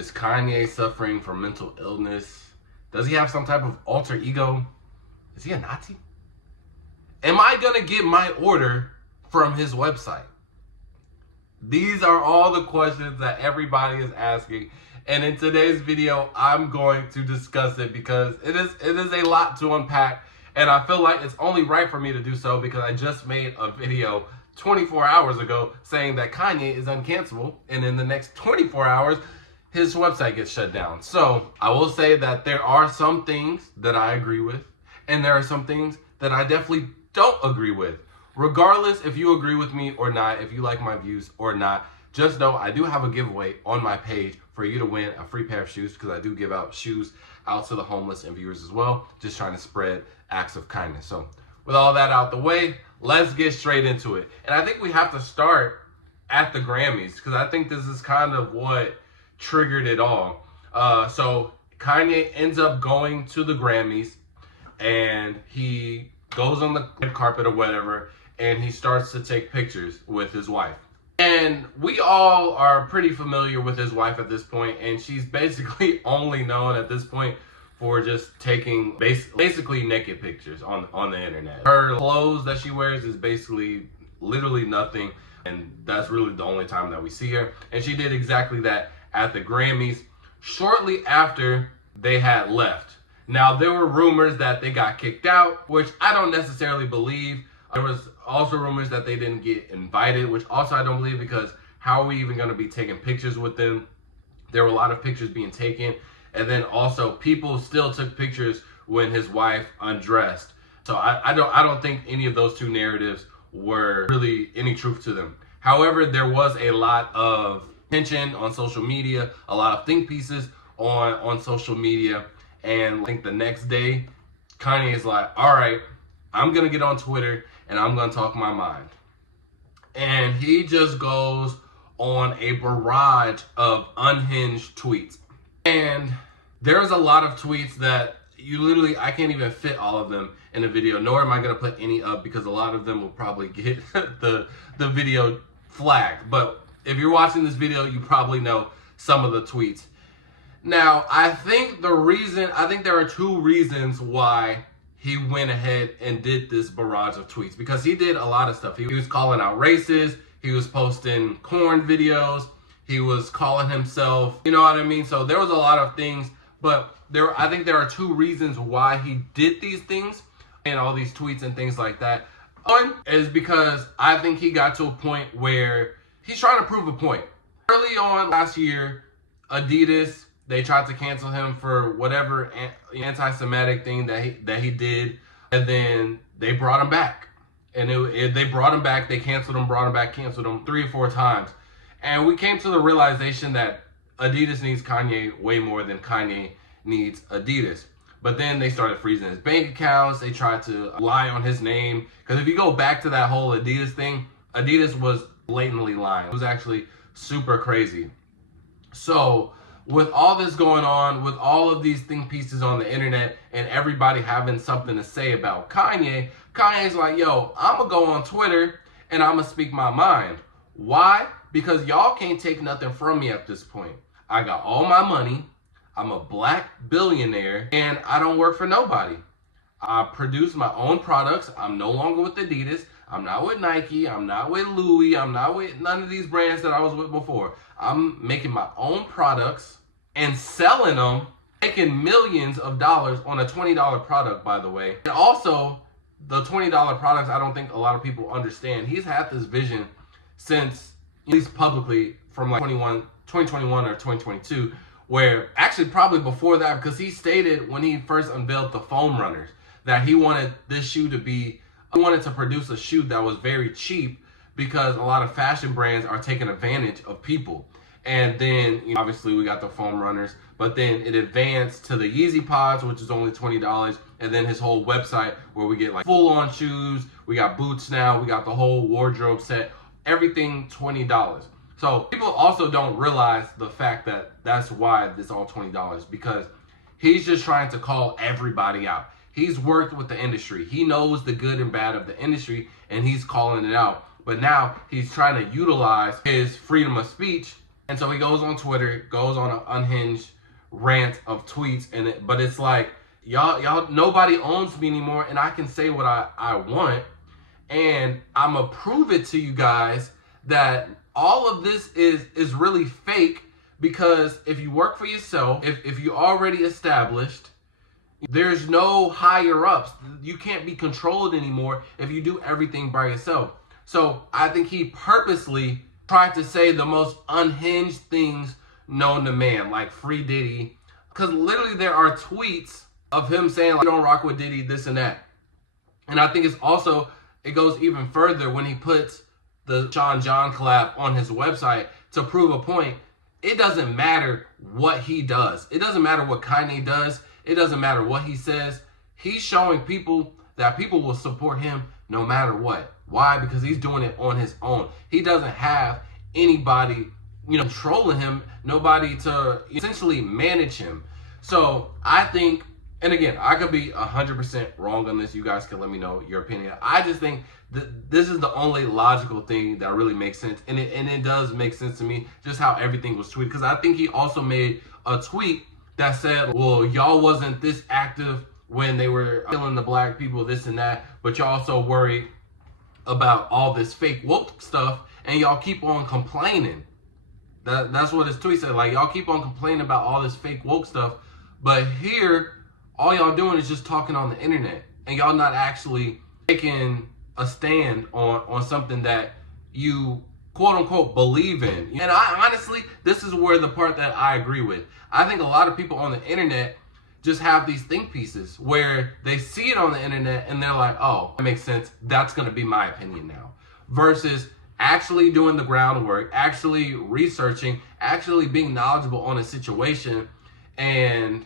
Is Kanye suffering from mental illness? Does he have some type of alter ego? Is he a Nazi? Am I gonna get my order from his website? These are all the questions that everybody is asking. And in today's video, I'm going to discuss it because it is a lot to unpack. And I feel like it's only right for me to do so because I just made a video 24 hours ago saying that Kanye is uncancelable. And in the next 24 hours, his website gets shut down. So I will say that there are some things that I agree with. And there are some things that I definitely don't agree with. Regardless if you agree with me or not, if you like my views or not, just know I do have a giveaway on my page for you to win a free pair of shoes because I do give out shoes out to the homeless and viewers as well, just trying to spread acts of kindness. So with all that out the way, let's get straight into it. And I think we have to start at the Grammys because I think this is kind of what triggered it all. So Kanye ends up going to the Grammys and he goes on the red carpet or whatever, and he starts to take pictures with his wife. And we all are pretty familiar with his wife at this point, and she's basically only known at this point for just taking basically naked pictures on the internet. Her clothes that she wears is basically literally nothing, and that's really the only time that we see her. And she did exactly that at the Grammys shortly after they had left. Now, there were rumors that they got kicked out, which I don't necessarily believe. There was also rumors that they didn't get invited, which also I don't believe because how are we even going to be taking pictures with them? There were a lot of pictures being taken. And then also people still took pictures when his wife undressed. So I don't think any of those two narratives were really any truth to them. However, there was a lot of tension on social media, a lot of think pieces on social media. And I think the next day, Kanye is like, all right, I'm going to get on Twitter and I'm going to talk my mind. And he just goes on a barrage of unhinged tweets. And there's a lot of tweets that I can't even fit all of them in a video, nor am I going to put any up because a lot of them will probably get the video flagged. But if you're watching this video, you probably know some of the tweets. Now, I think there are two reasons why he went ahead and did this barrage of tweets, because he did a lot of stuff. He was calling out races, he was posting corn videos, he was calling himself, you know what I mean? So there was a lot of things, but I think there are two reasons why he did these things and all these tweets and things like that. One is because I think he got to a point where he's trying to prove a point. Early on last year, Adidas, they tried to cancel him for whatever anti-Semitic thing that he did, and then they brought him back. And they brought him back, they canceled him, brought him back, canceled him 3 or 4 times. And we came to the realization that Adidas needs Kanye way more than Kanye needs Adidas. But then they started freezing his bank accounts, they tried to lie on his name. Because if you go back to that whole Adidas thing, Adidas was blatantly lying. It was actually super crazy. So with all this going on, with all of these think pieces on the internet and everybody having something to say about Kanye's like, yo, I'm going to go on Twitter and I'm going to speak my mind. Why? Because y'all can't take nothing from me at this point. I got all my money. I'm a black billionaire and I don't work for nobody. I produce my own products. I'm no longer with Adidas. I'm not with Nike. I'm not with Louis. I'm not with none of these brands that I was with before. I'm making my own products and selling them, making millions of dollars on a $20 product, by the way. And also, the $20 products, I don't think a lot of people understand. He's had this vision since, at least publicly, from like 2021 or 2022, where actually probably before that, because he stated when he first unveiled the foam runners that he wanted this shoe to be, he wanted to produce a shoe that was very cheap because a lot of fashion brands are taking advantage of people. And then, obviously, we got the foam runners, but then it advanced to the Yeezy Pods, which is only $20, and then his whole website where we get like full-on shoes, we got boots now, we got the whole wardrobe set, everything $20. So people also don't realize the fact that that's why it's all $20, because he's just trying to call everybody out. He's worked with the industry. He knows the good and bad of the industry, and he's calling it out. But now he's trying to utilize his freedom of speech And so he goes on Twitter, goes on an unhinged rant of tweets, but it's like, y'all, nobody owns me anymore, and I can say what I want, and I'ma prove it to you guys that all of this is really fake, because if you work for yourself, if you already established, there's no higher ups. You can't be controlled anymore if you do everything by yourself. So I think he purposely tried to say the most unhinged things known to man, like free Diddy. Because literally there are tweets of him saying, like, you don't rock with Diddy, this and that. And I think it's also, it goes even further when he puts the Sean John collab on his website to prove a point. It doesn't matter what he does. It doesn't matter what Kanye does. It doesn't matter what he says. He's showing people that people will support him no matter what. Why? Because he's doing it on his own. He doesn't have anybody, controlling him, nobody to essentially manage him. So I think, and again, I could be 100% wrong on this. You guys can let me know your opinion. I just think that this is the only logical thing that really makes sense. And it does make sense to me, just how everything was tweeted. Because I think he also made a tweet that said, well, y'all wasn't this active when they were killing the black people, this and that, but y'all also worried about all this fake woke stuff, and y'all keep on complaining. That's what his tweet said. Like, y'all keep on complaining about all this fake woke stuff, but here, all y'all doing is just talking on the internet, and y'all not actually taking a stand on something that you quote unquote believe in. And I honestly, this is where the part that I agree with. I think a lot of people on the internet just have these think pieces where they see it on the internet and they're like, oh, that makes sense. That's going to be my opinion now. Versus actually doing the groundwork, actually researching, actually being knowledgeable on a situation and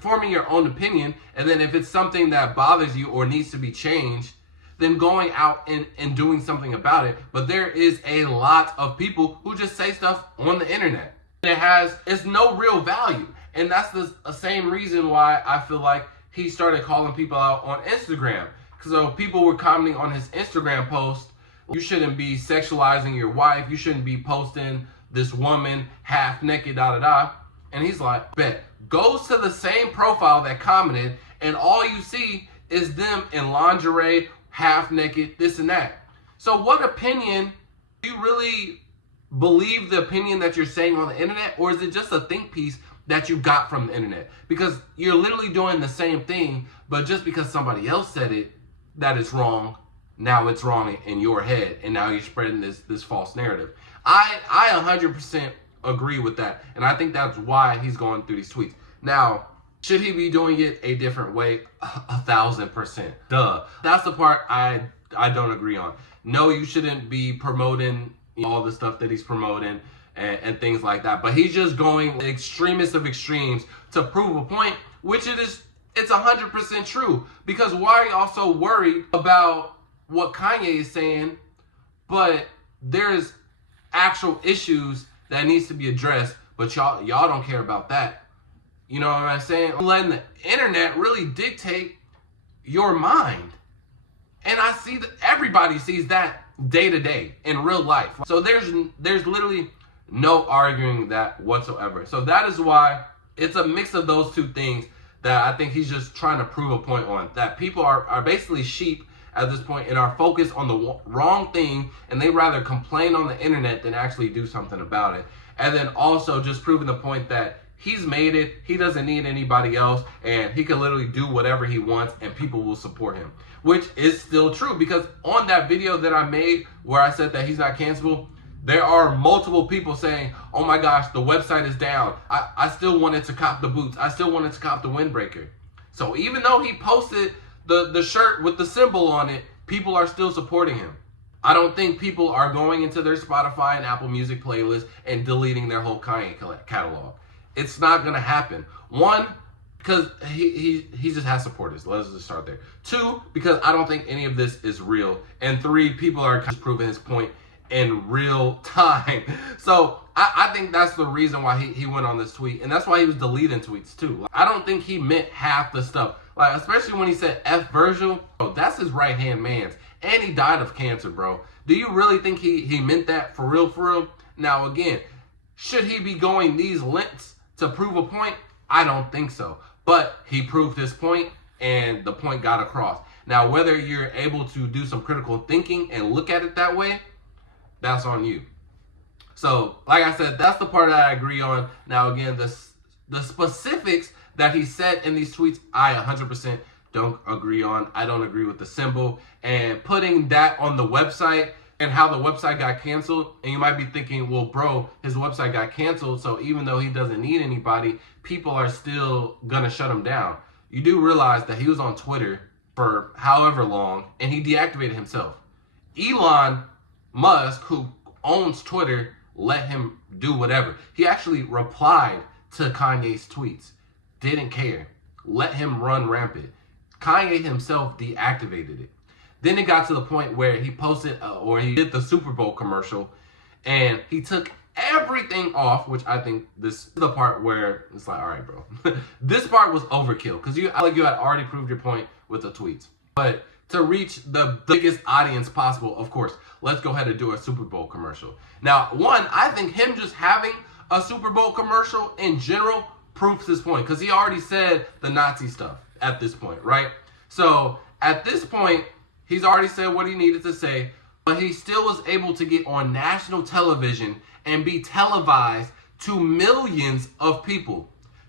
forming your own opinion. And then if it's something that bothers you or needs to be changed, then going out and doing something about it. But there is a lot of people who just say stuff on the internet. It's no real value. And that's the same reason why I feel like he started calling people out on Instagram. So people were commenting on his Instagram post, you shouldn't be sexualizing your wife, you shouldn't be posting this woman half naked, da-da-da. And he's like, bet. Goes to the same profile that commented, and all you see is them in lingerie, half naked, this and that. So what opinion, do you really believe the opinion that you're saying on the internet, or is it just a think piece that you got from the internet? Because you're literally doing the same thing, but just because somebody else said it, that it's wrong, now it's wrong in your head, and now you're spreading this false narrative. I 100% agree with that, and I think that's why he's going through these tweets. Now, should he be doing it a different way? 1,000%. Duh. That's the part I don't agree on. No, you shouldn't be promoting all the stuff that he's promoting and things like that. But he's just going the extremist of extremes to prove a point, which it's 100% true. Because why are y'all so worried about what Kanye is saying, but there's actual issues that needs to be addressed, but y'all don't care about that? You know what I'm saying? Letting the internet really dictate your mind. And I see that everybody sees that day to day in real life. So there's literally no arguing that whatsoever. So that is why it's a mix of those two things that I think he's just trying to prove a point on. That people are basically sheep at this point and are focused on the wrong thing, and they rather complain on the internet than actually do something about it. And then also just proving the point that he's made it, he doesn't need anybody else, and he can literally do whatever he wants and people will support him. Which is still true, because on that video that I made where I said that he's not cancelable, there are multiple people saying, oh my gosh, the website is down. I still wanted to cop the boots. I still wanted to cop the windbreaker. So even though he posted the shirt with the symbol on it, people are still supporting him. I don't think people are going into their Spotify and Apple Music playlist and deleting their whole Kanye catalog. It's not going to happen. One, because he just has supporters. Let's just start there. Two, because I don't think any of this is real. And three, people are just proving his point in real time. So I think that's the reason why he went on this tweet. And that's why he was deleting tweets too. I don't think he meant half the stuff. Like, especially when he said F Virgil, bro, that's his right-hand man's. And he died of cancer, bro. Do you really think he meant that for real, for real? Now, again, Should he be going these lengths to prove a point? I don't think so. But he proved his point, and the point got across. Now, whether you're able to do some critical thinking and look at it that way, that's on you. So, like I said, that's the part that I agree on. Now, again, the specifics that he said in these tweets, I 100% don't agree on. I don't agree with the symbol. And putting that on the website and how the website got canceled, and you might be thinking, well, bro, his website got canceled, so even though he doesn't need anybody, people are still gonna shut him down. You do realize that he was on Twitter for however long, and he deactivated himself. Elon Musk, who owns Twitter, let him do whatever. He actually replied to Kanye's tweets. Didn't care. Let him run rampant. Kanye himself deactivated it. Then it got to the point where he posted or he did the Super Bowl commercial, and he took everything off, which I think this is the part where it's like, all right, bro. This part was overkill because you had already proved your point with the tweets. But to reach the biggest audience possible, of course, let's go ahead and do a Super Bowl commercial. Now, one, I think him just having a Super Bowl commercial in general proves his point because he already said the Nazi stuff at this point, right? So at this point, he's already said what he needed to say, but he still was able to get on national television and be televised to millions of people.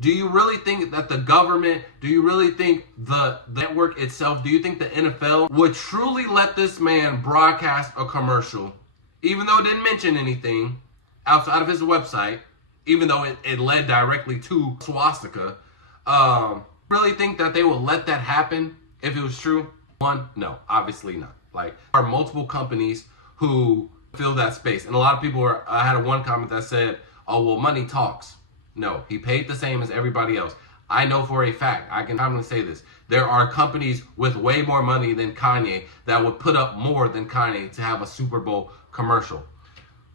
Do you really think that the government, do you really think the network itself, do you think the NFL would truly let this man broadcast a commercial, even though it didn't mention anything outside of his website, even though it led directly to swastika? Really think that they would let that happen if it was true? One, no, obviously not. Like, there are multiple companies who fill that space. And a lot of people I had one comment that said, oh, well, money talks. No, he paid the same as everybody else. I know for a fact, I can confidently say this, there are companies with way more money than Kanye that would put up more than Kanye to have a Super Bowl commercial.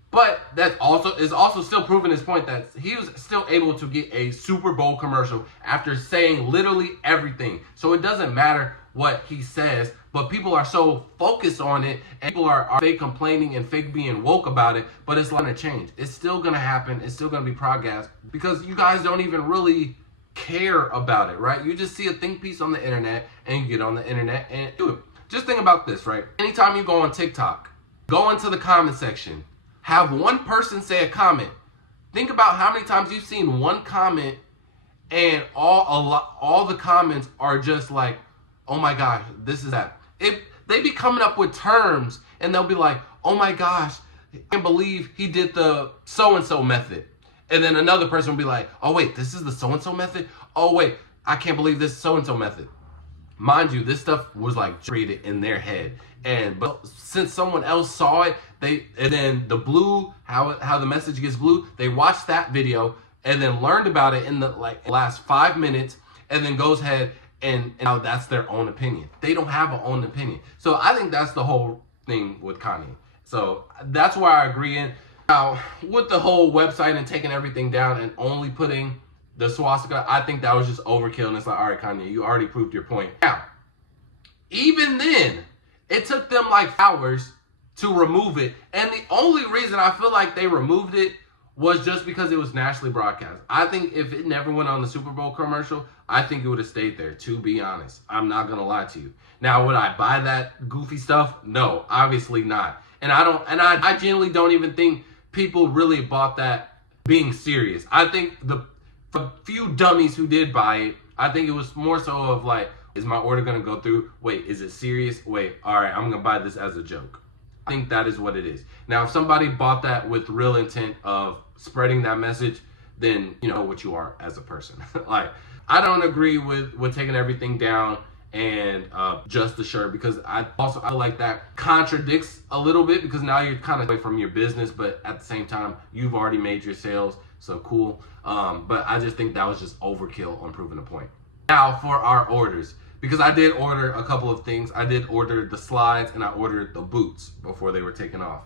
But that is also still proving his point that he was still able to get a Super Bowl commercial after saying literally everything. So it doesn't matter what he says, but people are so focused on it, and people are fake complaining and fake being woke about it, but it's not going to change. It's still going to happen. It's still going to be podcast because you guys don't even really care about it, right? You just see a think piece on the internet and you get on the internet and do it. Just think about this, right? Anytime you go on TikTok, go into the comment section, have one person say a comment. Think about how many times you've seen one comment and all the comments are just like, oh my gosh, this is that. They be coming up with terms and they'll be like, oh my gosh, I can't believe he did the so-and-so method. And then another person will be like, oh wait, this is the so-and-so method? Oh wait, I can't believe this so-and-so method. Mind you, this stuff was like created in their head. But since someone else saw it, and then the blue, how the message gets blue, they watched that video and then learned about it in the last 5 minutes and then goes ahead and now that's their own opinion. They don't have an own opinion. So I think that's the whole thing with Kanye. So that's why I agree in. Now, with the whole website and taking everything down and only putting the swastika, I think that was just overkill. And it's like, all right, Kanye, you already proved your point. Now, even then, it took them like hours to remove it. And the only reason I feel like they removed it was just because it was nationally broadcast. I think if it never went on the Super Bowl commercial, I think it would have stayed there, to be honest. I'm not going to lie to you. Now, would I buy that goofy stuff? No, obviously not. And I genuinely don't even think people really bought that being serious. I think the few dummies who did buy it, I think it was more so of like, is my order going to go through? Wait, is it serious? Wait, all right, I'm going to buy this as a joke. I think that is what it is. Now, if somebody bought that with real intent of spreading that message, then you know what you are as a person. Like, I don't agree with taking everything down and just the shirt, because I feel like that contradicts a little bit, because now you're kind of away from your business, but at the same time, you've already made your sales, so cool. But I just think that was just overkill on proving a point. Now for our orders, because I did order a couple of things. I did order the slides and I ordered the boots before they were taken off.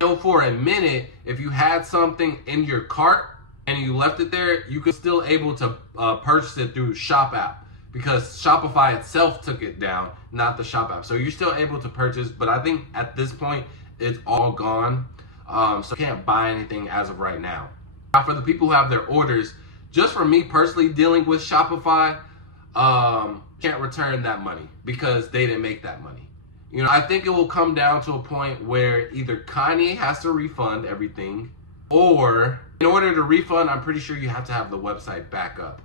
So for a minute, if you had something in your cart and you left it there, you could still able to purchase it through Shop app, because Shopify itself took it down, not the Shop app. So you're still able to purchase, but I think at this point, it's all gone. So you can't buy anything as of right now. Now, for the people who have their orders, just for me personally dealing with Shopify, can't return that money because they didn't make that money. You know, I think it will come down to a point where either Kanye has to refund everything, or in order to refund, I'm pretty sure you have to have the website back up.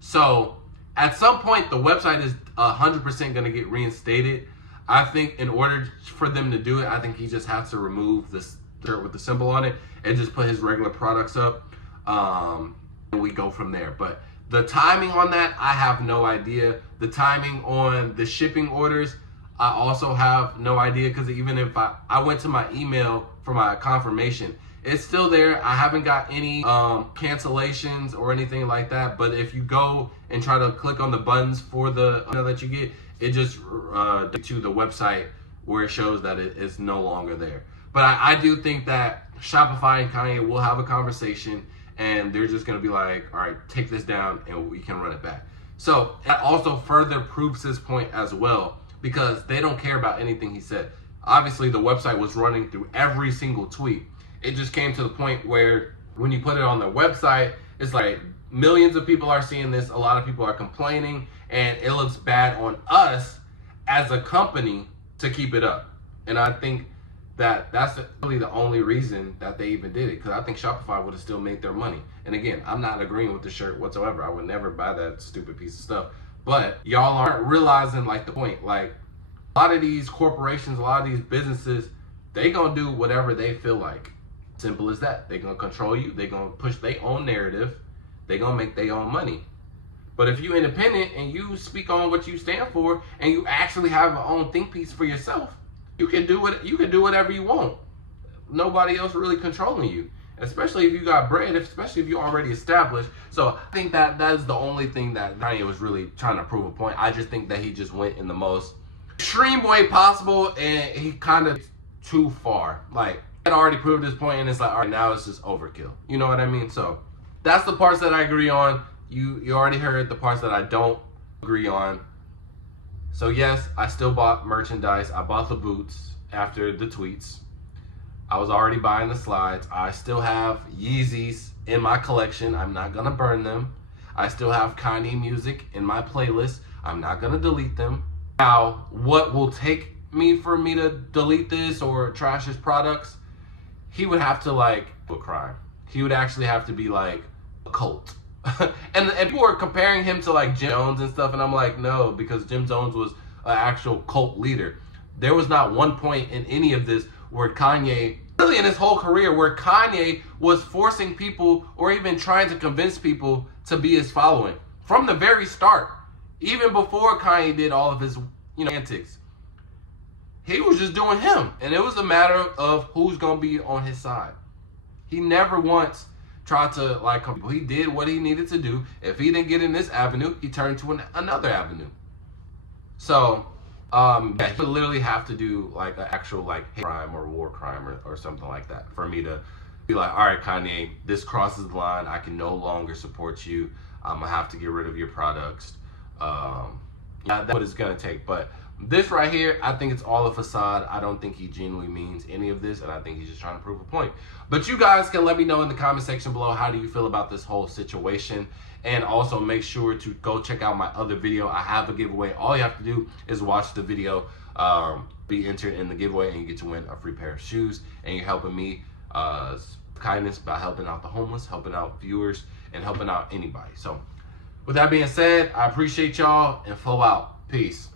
So at some point, the website is 100% going to get reinstated. I think in order for them to do it, I think he just has to remove this shirt with the symbol on it and just put his regular products up. And we go from there. But the timing on that, I have no idea. The timing on the shipping orders, I also have no idea, because even if I went to my email for my confirmation, it's still there. I haven't got any cancellations or anything like that. But if you go and try to click on the buttons for the that you get, it just to the website where it shows that it is no longer there. But I do think that Shopify and Kanye will have a conversation, and they're just gonna be like, all right, take this down and we can run it back. So that also further proves his point as well, because they don't care about anything he said. Obviously, the website was running through every single tweet. It just came to the point where when you put it on their website, it's like millions of people are seeing this, a lot of people are complaining, and it looks bad on us as a company to keep it up. And I think that that's really the only reason that they even did it, because I think Shopify would have still made their money. And again, I'm not agreeing with the shirt whatsoever. I would never buy that stupid piece of stuff. But y'all aren't realizing like the point. Like, a lot of these corporations, a lot of these businesses, they gonna do whatever they feel like. Simple as that. They gonna control you. They gonna push their own narrative. They gonna make their own money. But if you're independent and you speak on what you stand for, and you actually have your own think piece for yourself, you can do whatever you want. Nobody else really controlling you. Especially if you got bread, especially if you're already established. So I think that is the only thing that Kanye was really trying to prove a point. I just think that he just went in the most extreme way possible, and he kind of too far. Like, he had already proved his point, and it's like, all right, now it's just overkill. You know what I mean? So that's the parts that I agree on. You already heard the parts that I don't agree on. So yes, I still bought merchandise. I bought the boots after the tweets. I was already buying the slides. I still have Yeezys in my collection. I'm not gonna burn them. I still have Kanye music in my playlist. I'm not gonna delete them. Now, what will take me for me to delete this or trash his products? He would have to like a crime. He would actually have to be like a cult. and people were comparing him to like Jim Jones and stuff, and I'm like, no, because Jim Jones was an actual cult leader. There was not one point in any of this where Kanye, really in his whole career, where Kanye was forcing people or even trying to convince people to be his following. From the very start, even before Kanye did all of his, antics, he was just doing him. And it was a matter of who's going to be on his side. He never once tried to he did what he needed to do. If he didn't get in this avenue, he turned to another avenue. So, he would literally have to do like an actual hate crime or war crime or something like that for me to be like, all right, Kanye, this crosses the line. I can no longer support you. I'm gonna have to get rid of your products. That's what it's gonna take. But this right here, I think it's all a facade. I don't think he genuinely means any of this, and I think he's just trying to prove a point. But you guys can let me know in the comment section below, how do you feel about this whole situation? And also make sure to go check out my other video. I have a giveaway. All you have to do is watch the video, be entered in the giveaway, and you get to win a free pair of shoes. And you're helping me kindness by helping out the homeless, helping out viewers, and helping out anybody. So with that being said, I appreciate y'all, and flow out. Peace.